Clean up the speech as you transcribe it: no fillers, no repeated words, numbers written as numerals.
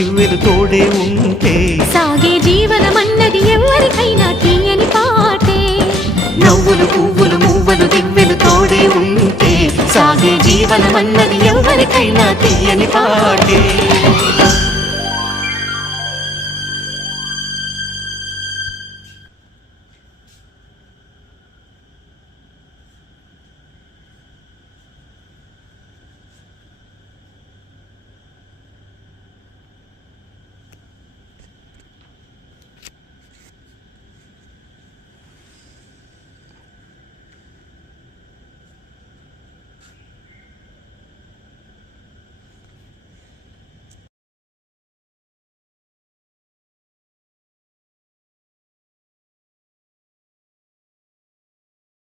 దివ్వెలు తోడే ఉంటే సాగే జీవనమన్నది ఎవరికైనా తీయని పాటే. నవ్వులు పువ్వులు మువ్వలు దివ్వెలు తోడే ఉంటే సాగే జీవనమన్నది ఎవరికైనా తీయని పాటే.